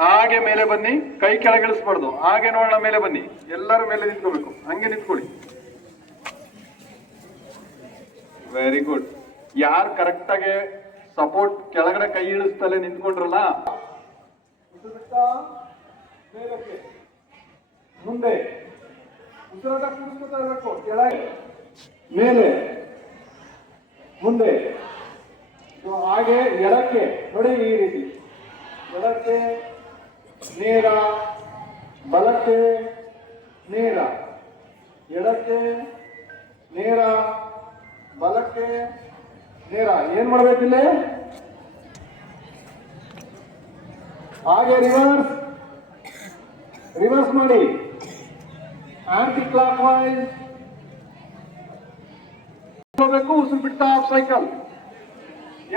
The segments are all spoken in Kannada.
ಹಾಗೆ ಮೇಲೆ ಬನ್ನಿ, ಕೈ ಕೆಳಗಿಳಿಸ್ಬಾರ್ದು. ಹಾಗೆ ನೋಡೋಣ, ಮೇಲೆ ಬನ್ನಿ, ಎಲ್ಲರೂ ಮೇಲೆ ನಿಂತ್ಕೋಬೇಕು. ಹಂಗೆ ನಿಂತ್ಕೊಳ್ಳಿ. Very good. ಯಾರು ಕರೆಕ್ಟ್ ಆಗಿ ಸಪೋರ್ಟ್ ಕೆಳಗಡೆ ಕೈ ಇಳಿಸ್ತಲೇ ನಿಂತ್ಕೊಂಡ್ರಲ್ಲ, ಮೇಲಕ್ಕೆ ಮುಂದೆ ಉಸಿರಾಟ ಕೂಡಿಸ್ಕೊತಾ ಇರಬೇಕು. ಕೆಳಗೆ ಮೇಲೆ ಮುಂದೆ, ಹಾಗೆ ಎಡಕ್ಕೆ ನೋಡಿ, ಈ ರೀತಿ ಎಡಕ್ಕೆ ನೇರ, ಬಲಕ್ಕೆ ನೇರ, ಎಡಕ್ಕೆ ನೇರ, ಬಲಕ್ಕೆ ನೇರ. ಏನ್ ಮಾಡ್ಬೇಕಿಲ್ಲ, ಹಾಗೆ ರಿವರ್ಸ್ ರಿವರ್ಸ್ ಮಾಡಿ, ಆಂಟಿ ಕ್ಲಾಕ್ ವೈಸ್ ಹೋಗ್ಬೇಕು. ಉಸಿರು ಬಿಡ್ತಾ ಸೈಕಲ್.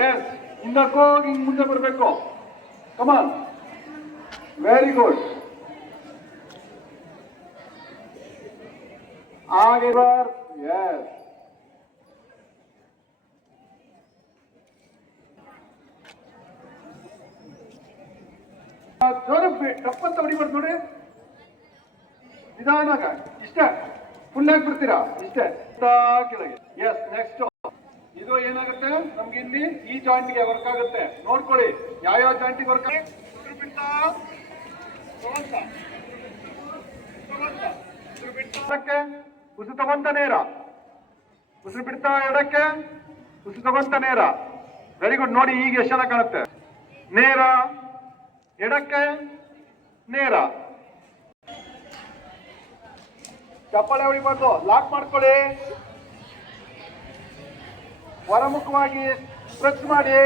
ಎಸ್, ಹಿಂದಕ್ಕೆ ಹೋಗಿ ಹಿಂಗ್ ಮುಂದೆ ಬರಬೇಕು. ಕಮಾನ್, ವೆರಿ ಗುಡ್. ಹಾಗೆ ರಿವರ್ಸ್. ಎಸ್, ಜೋರ ಟಪ್ಪಂತ ಹೊಡಿಬಾರ್ದು ನೋಡಿ, ನಿಧಾನಾಗ. ಇಷ್ಟೇ, ಫುಲ್ ಆಗಿ ಬಿಡ್ತೀರಾ ಇಷ್ಟೇ, ಕೆಳಗೆ. ಎಸ್, ನೆಕ್ಸ್ಟ್ ಇದು ಏನಾಗುತ್ತೆ ನಮ್ಗೆ ಇಲ್ಲಿ ಈ ಜಾಯಿಂಟ್ಗೆ ವರ್ಕ್ ಆಗುತ್ತೆ. ನೋಡ್ಕೊಳ್ಳಿ ಯಾವ ಜಾಯಿಂಟಿಗೆ ವರ್ಕ್ ಆಗುತ್ತೆ. ಉಸಿರು ತಗೊಂತ ನೇರ, ಉಸಿರು ಬಿಡ್ತಾ ಎಡಕ್ಕೆ, ಉಸಿರು ತಗೊಂತ ನೇರ. Very good. ನೋಡಿ ಈಗ ಎಷ್ಟು ಚೆನ್ನಾಗಿ ಕಾಣುತ್ತೆ. ನೇರ, ಎಡಕ್ಕೆ ನೇರ. ಚಪ್ಪಾಳೆ ಹೊಡಿಬಾರ್ದು, ಲಾಕ್ ಮಾಡ್ಕೊಳ್ಳಿ. ಹೊರಮುಖವಾಗಿ ಸ್ಟ್ರೆಚ್ ಮಾಡಿ,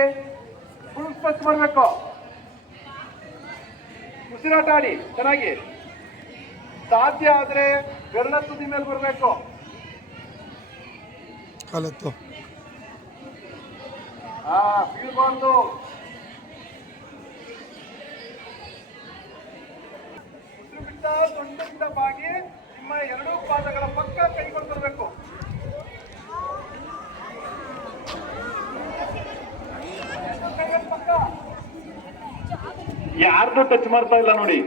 ಫುಲ್ ಸ್ಟ್ರೆಚ್ ಮಾಡಬೇಕು. ಉಸಿರಾಟ ಆಡಿ ಚೆನ್ನಾಗಿ. ಸಾಧ್ಯ ಆದ್ರೆ ಬೆರಳ ತುದಿ ಮೇಲೆ ಬರಬೇಕು. ಬೀಳ್ಬಾರ್ದು. ಉಸಿರು ಬಿಟ್ಟ ಸೊಂಟದಿಂದ ಬಾಗಿ ನಿಮ್ಮ ಎರಡೂ ಪಾದಗಳ ಪಕ್ಕ ಕೈಗಳು ಬರಬೇಕು. ಯಾರ್ದು ಟಚ್ ಮಾಡ್ತಾ ಇಲ್ಲ ನೋಡಿ.